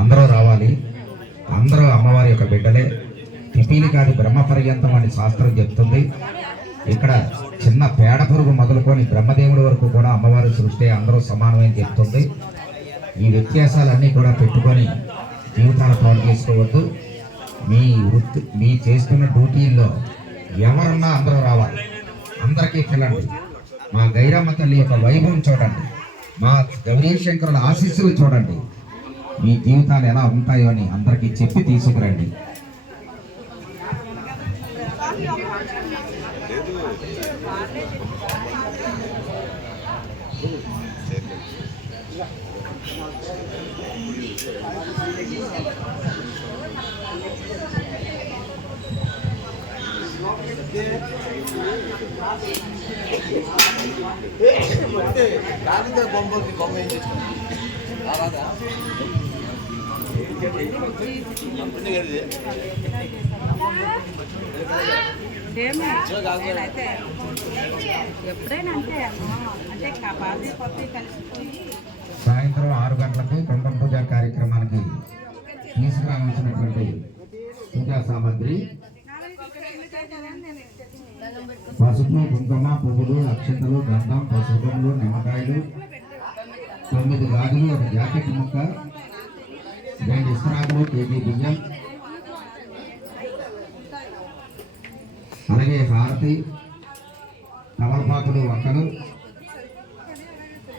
అందరూ రావాలి. అందరూ అమ్మవారి యొక్క బిడ్డలే. తిపీలి కాదు బ్రహ్మ పర్యంతం అని శాస్త్రం చెప్తుంది. ఇక్కడ చిన్న పేడ పురుగు మొదలుకొని బ్రహ్మదేవుడి వరకు కూడా అమ్మవారి సృష్టి అందరూ సమానమని చెప్తుంది. ఈ వ్యత్యాసాలన్నీ కూడా పెట్టుకొని జీవితాలు పాలు చేసుకోవద్దు. మీ వృత్తి మీ చేస్తున్న డ్యూటీల్లో ఎవరన్నా అందరూ రావాలి. అందరికీ పిల్లండి మా గైరమ్మ తల్లి యొక్క వైభవం చూడండి. మా గౌరీ శంకరుల ఆశీస్సులు చూడండి. మీ జీవితాలు ఎలా ఉంటాయో అని అందరికీ చెప్పి తీసుకురండి గాలితో బొమ్మకి బొమ్మ ఏం రాదా నేనైతే ఎప్పుడైనా అంటే కొత్త కలిసిపోయి సాయంత్రం ఆరు గంటలకు కుండం పూజ కార్యక్రమానికి తీసుకురావాల్సినటువంటి పూజా సామాగ్రి. పసుపు కుంకుమ పువ్వులు అక్షతలు గంధం పసుపులు నిమ్మకాయలు తొమ్మిది గాజులు ఒక జాకెట్ ముక్క రెండు ఇస్త్రాకులు కేజీ బియ్యం అలాగే హారతి తమలపాకులు వక్కలు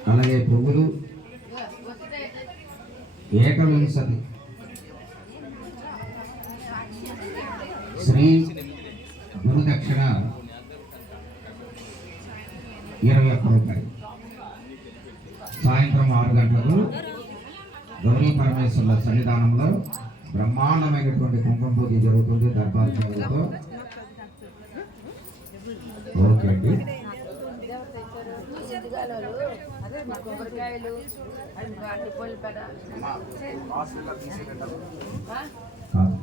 అలాగే పువ్వులు ఏకవింశతి శ్రీ గురుదక్షిణ ఇరవై ఒక్క రూపాయలు సాయంత్రం ఆరు గంటలకు గౌరీ పరమేశ్వరుల సన్నిధానంలో బ్రహ్మాండమైనటువంటి కుంకుమ పూజ జరుగుతుంది దర్బార్ సేవలతో ఓకే అండి. కొబ్బరికాయలు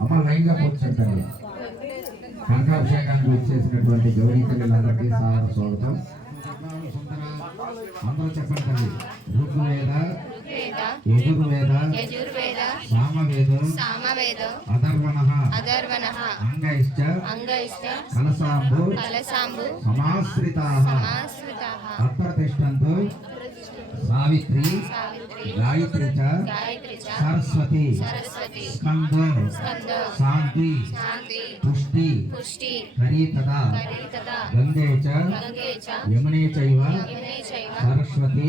అమ్మ లైన్గా కూర్చుంటారు కనకాభిషేకానికి వచ్చేసినటువంటి గౌరీ పిల్లలందరికీ సాగర స్వాగతం. అందరూ చెప్పండి తల్లి ఋగ్వేద యజుర్వేద యజుర్వేద సామవేద సామవేద అధర్వణ అధర్వణ అంగైశ్చ అంగైష్ట కలసాంబు కలసాంబు సమాశ్రితా సమాశ్రిత అత్ర తిష్టంతు సావిత్రి గాయత్రి సరస్వతి స్కంద శాంతి పుష్టి హరితద గంగే చ యమునే చైవ సరస్వతి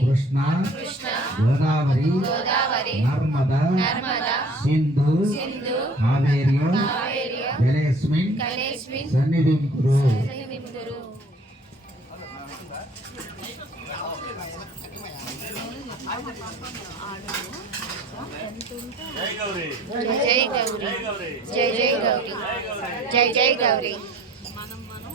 కృష్ణ గోదావరి నర్మద సింధు కావేర్య కావేర్య జలేస్మిన్ కలేస్మిన్ జై గౌరీ. జై జై గౌరీ. జై జై గౌరీ. మనం మనం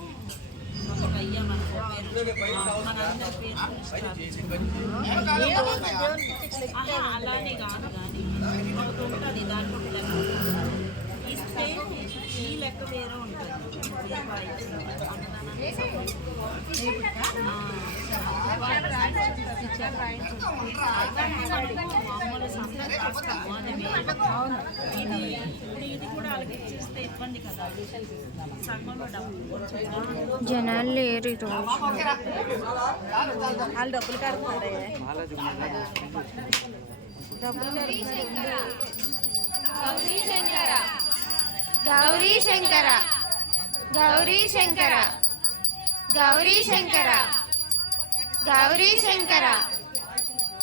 పేరు అలానే కాదు కానీ ఒకటి ఉంటుంది దాంట్లో లెక్క ఇస్తే ఈ లెక్క వేరే ఉంటుంది మామూలు సంతకం కష్టము అది వేరు. ఇది ఇప్పుడు ఇది కూడా అలాగే ఇచ్చేస్తే ఇబ్బంది కదా సంఘంలో డబ్బులు కొంచెం జనాలు లేరు ఈరోజు వాళ్ళు డబ్బులు కడుతున్నారే డబ్బులు గౌరీ శంకర గౌరీ శంకర गौरी शंकर। गौरी शंकर। गौरी शंकर।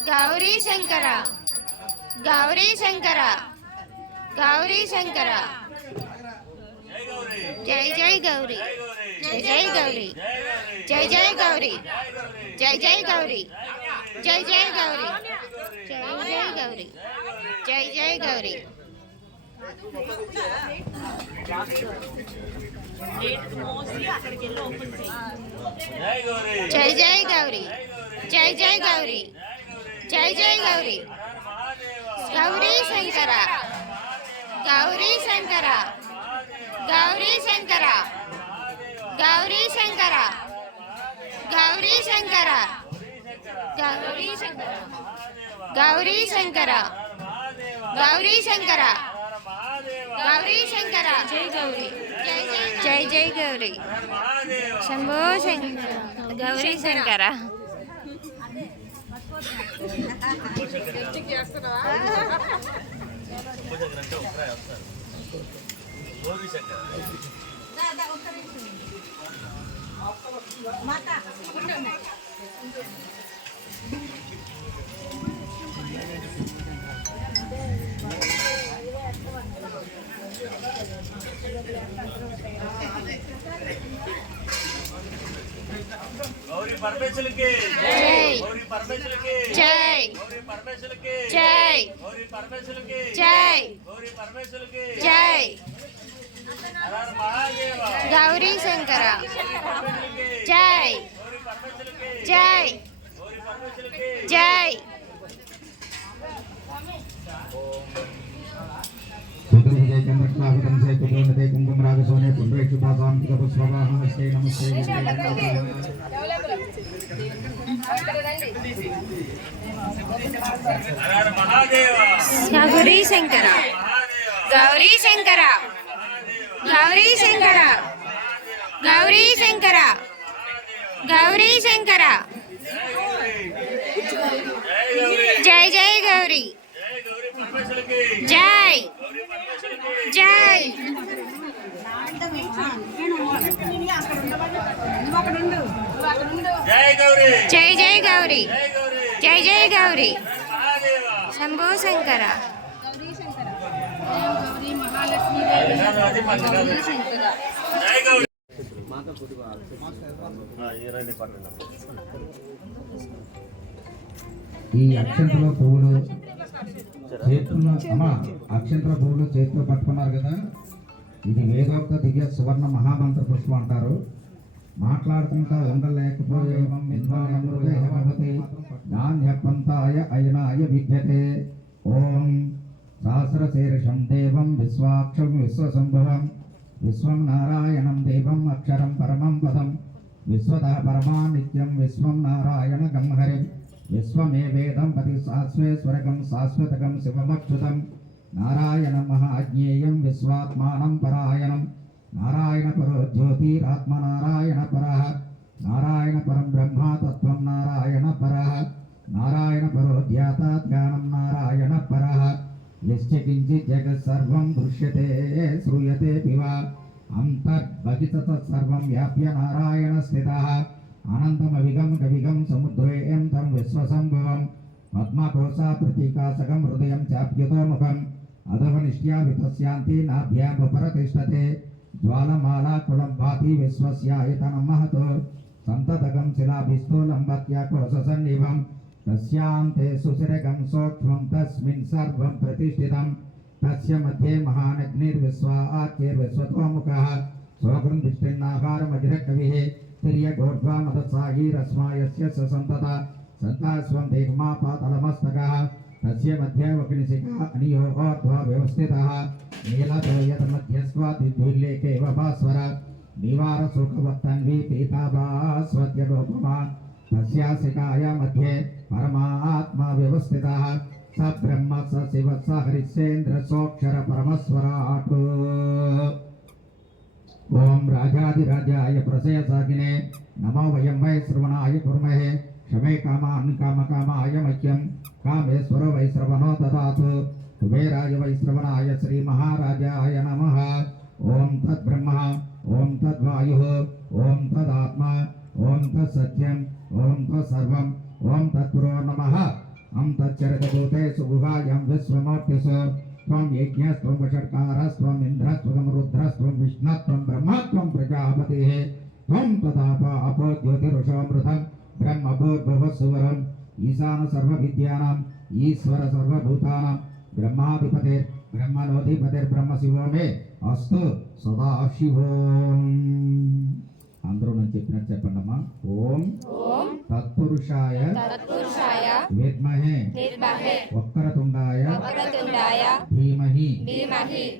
गौरी शंकर। गौरी शंकर। गौरी शंकर। जय जय गौरी। जय जय गौरी। जय जय गौरी। जय जय गौरी। जय जय गौरी। जय जय गौरी। जय जय गौरी। जय जय गौरी। जय जय गौरी। जय जय गौरी। गौरी शंकर। गौरी शंकर। गौरी शंकर। गौरी शंकर। गौरी शंकर। गौरी शंकर। गौरी शंकर। गौरी शंकर। గౌరీ. శంకర జై గౌరీ. జై జై గౌరీ. శంభో శంకర గౌరీ శంకర గౌరీ పరమేశ్వరులకి జై గౌరీ పరమేశ్వరులకి జై గౌరీ పరమేశ్వరులకి జై గౌరీ పరమేశ్వరులకి జై గౌరీ పరమేశ్వరులకి జై హర మహాదేవ గౌరీ శంకర పరమేశ్వరులకి జై గౌరీ పరమేశ్వరులకి జై గౌరీ పరమేశ్వరులకి జై కుదురు విజయ చంద్రక్లాభితం సే కుదురునదే కుంకుమ రాగ సోనే పుండ్రేక్షు పాసాంతిక పుష్పవాహ నమస్తే నమస్తే హర మహాదేవ గౌరీ శంకర గౌరీ శంకర గౌరీ శంకర గౌరీ శంకర గౌరీ శంకర జై గౌరీ జై జై గౌరీ జై గౌరీ పరమేశ్వరులకి జై. జై. జై గౌరీ. జై జై గౌరీ. జై గౌరీ. జై జై గౌరీ. శంభో శంకర. ఈ అక్షంతలో పువ్వులు చేతుల్లో పువ్వులు చేతితో పట్టుకున్నారు కదా? ఇది వేదోక్త దివ్య సువర్ణ మహామంత్ర పుష్పం అంటారు. మాట్లాడుకుంటా ఉండలేకపోయే ధాన్యపంతాయ అయనాయ విద్యతే. ఓం సహస్రశీర్షం దేవం విశ్వాక్షం విశ్వసంభవం. విశ్వం నారాయణం దేవం అక్షరం పరమం పదం. విశ్వత పరమానిత్యం విశ్వం నారాయణ గంహరిం. విశ్వమే వేదం పతి శాశ్వేశ్వరకం శాశ్వతకం శివమక్షుతం నారాయణ మహాజ్ఞేయం విశ్వాత్మానం పరాయణం నారాయణ పరో జ్యోతిరాత్మ నారాయణ పర నారాయణ పరం బ్రహ్మ తత్వం నారాయణ పర నారాయణ పరో ధ్యాత ధ్యానం నారాయణ పర యశ్చ కించిత్ జగత్ దృశ్యతే శ్రూయతే పివ అంతర్బహిత సర్వం వ్యాప్య నారాయణ స్థిత आनन्दमविगं कविगं समुद्रेयं तं विश्वसम्भवं पद्मकोशाप्रतीकासकं हृदयं चाप्युतोमुखम् नाभ्याम परतिष्ठते ज्वालमाला कुलम भाति विश्वस्यायतनं महतो। सन्ततकं शिलाभिस्तो लंबत्या कोशसन्निभं तस्यां ते सुशिरगं सौक्ष्मं तस्मिन् सर्वं प्रतिष्ठितं तस्य मध्ये महानग्निर्विश्वा आख्यैर्विश्वतोमुखः स्वगृन्दिष्टिन्नाहारमधिरकविः తిర్యగోర్ధ్వా మదసాగీరస్మాయస్య స సంతత సంతాస్వం దేహమాపాతలమస్తకः. తస్య మధ్య వగ్నిశిఖా అనియోగోర్ధ్వా వ్యవస్థితः. నీలతోయతమధ్యస్వాదిద్విల్లేకేవ భాస్వర నివార సుఖవత్తన్వి పీతాభాస్వత్యగోపమా తస్యాసికాయ మధ్యే పరమాత్మా వ్యవస్థితः. స బ్రహ్మ స శివ స హరిశ్చేంద్ర సోక్షర పరమస్వరాట్. ओम राजाधिराजाय प्रसय सागिने नमो वयम वै श्रवणाय कुर्महे, क्षमे कामान् कामकामाय मह्यं, कामेश्वर वै श्रवणो ददातु कुबेराय वै श्रवणाय श्री महाराजाय नमः। ओम तद्ब्रह्म, ओम तद्वायुः, ओम तदात्मा, ओम तत्सत्यम् ओम तत्सर्वम् ओम तत्पुरो नमः। अं तच्चरकदूते सुगुहायं विश्वमोक्तिषु స్వం యజ్ఞ స్వం వషట్కార స్వం ఇంద్ర స్వం రుద్ర స్వం విష్ణు స్వం బ్రహ్మ స్వం ప్రజాపతి త్వం తదాప అపో జ్యోతిరుషామృతం బ్రహ్మభూర్భవస్సువరం ఈశాను సర్వ విద్యానాం ఈశ్వర సర్వభూతానాం బ్రహ్మాధిపతే బ్రహ్మణోధిపతిర్బ్రహ్మశివో మే అస్తు సదాశివోం అందరూ నేను చెప్పినట్టు చెప్పండి అమ్మా ఓం తత్పురుషాయ విద్మహే వక్రతుండాయ ధీమహి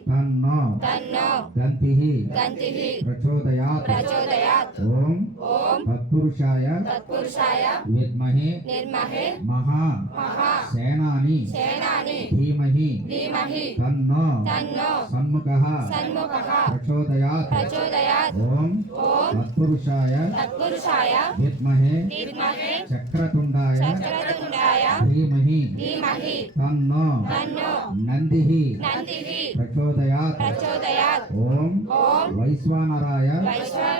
తన్నో తన్నో గంతిః గంతిః ప్రచోదయాత్ ఓం తత్పురుషాయ విద్మహే మహా సేనాని ధీమహి తన్నో సన్ముఖః ప్రచోదయాత్ ఓం तत्पुरुषाय तत्पुरुषाय विद्महे विद्महे चक्रतुंडाय चक्रतुंडाय धीमहि धीमहि तन्नो तन्नो नंदिहि नंदिहि प्रचोदयात् प्रचोदयात् ओम ओम वैश्वानराय वैश्वानराय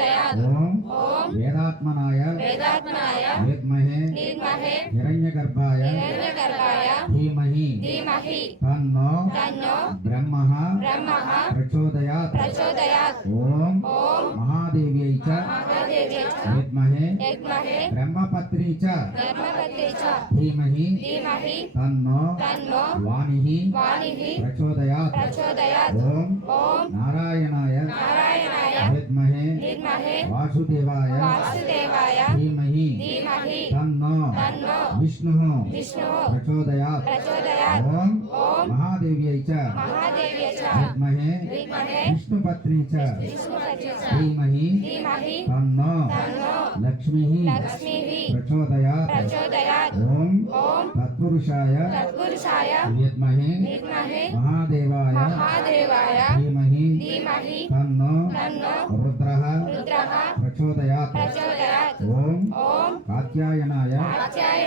వేదాత్మనాయ వేదాత్మనాయ విద్మహే నిర్మహే హిరణ్యగర్భాయ హిరణ్యగర్భాయ ధీమహి ధీమహి తన్నో తన్నో బ్రహ్మ బ్రహ్మః ప్రచోదయాత్ ప్రచోదయాత్ ఓం ఓం మహాదేవ్యై చ మహాదేవ్యై చ విద్మహే యజ్మహే బ్రహ్మపత్రి చ ధర్మపత్రి చ ధీమహి ధీమహి తన్నో తన్నో వాణిః వాణిః ప్రచోదయాత్ ప్రచోదయాత్ ఓం ఓం నారాయణాయ నారాయణాయ విద్మహే वासुदेवाय। वासुदेवाय। धीमहि। धीमहि। तन्नो तन्नो विष्णुः। विष्णुः। प्रचोदयात्। प्रचोदयात्। ओम। च। च। विद्महे। विद्महे। विष्णुपत्नी च। विष्णुपत्नी च। धीमहि। धीमहि। तन्नो तन्नो लक्ष्मीः। लक्ष्मीः। प्रचोदयात्। प्रचोदयात्। ఓం తత్పురుషాయ తత్పురుషాయ విద్మహే విద్మహే మహాదేవాయ మహాదేవాయ ధీమహి ధీమహి తన్నో తన్నో రుద్రః రుద్రః ప్రచోదయాత్ ప్రచోదయాత్ ఓం ఓం కాత్యాయనాయ కాత్యాయనాయ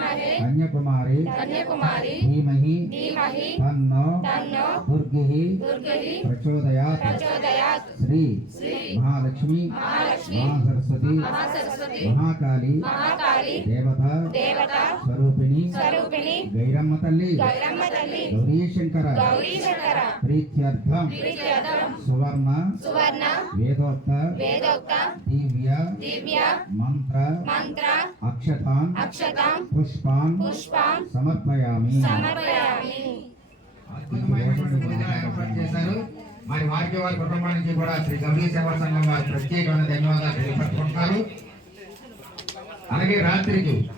कन्याकुमारी कन्याकुमारी धीमहि। धीमहि। तन्नो। तन्नो। दुर्गिः दुर्गिः प्रचोदयात्। प्रचोदयात्। श्री। श्री। महालक्ष्मी। महालक्ष्मी। महासरस्वती। महासरस्वती। महाकाली। महाकाली। देवता। देवता। स्वरूपिणी। स्वरूपिणी। गैरम्म तल्ली गैरम्म तल्ली गौरी शंकर गौरी शंकर प्रीत्यर्थम प्रीत्यर्थम सुवर्ण। सुवर्ण। वेदोक्त। वेदोक्त। दिव्य। दिव्य। मंत्र मंत्र अक्षतां अक्षतां పుష్పాన్ పుష్పం సమర్పయామి. సమర్పయామి. అద్భుతమైనటువంటి భోజనాలు ఏర్పాటు చేశారు. మరి వారికి వారి కుటుంబానికి కూడా శ్రీ గౌరీ సేవా సంఘం వారి ప్రత్యేకమైన ధన్యవాదాలు తెలియపరుచుకుంటున్నారు. అలాగే రాత్రికి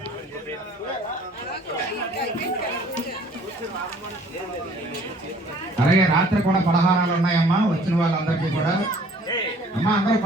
అలాగే రాత్రి కూడా పలహారాలు ఉన్నాయమ్మా. వచ్చిన వాళ్ళందరికీ కూడా. అమ్మా అందరూ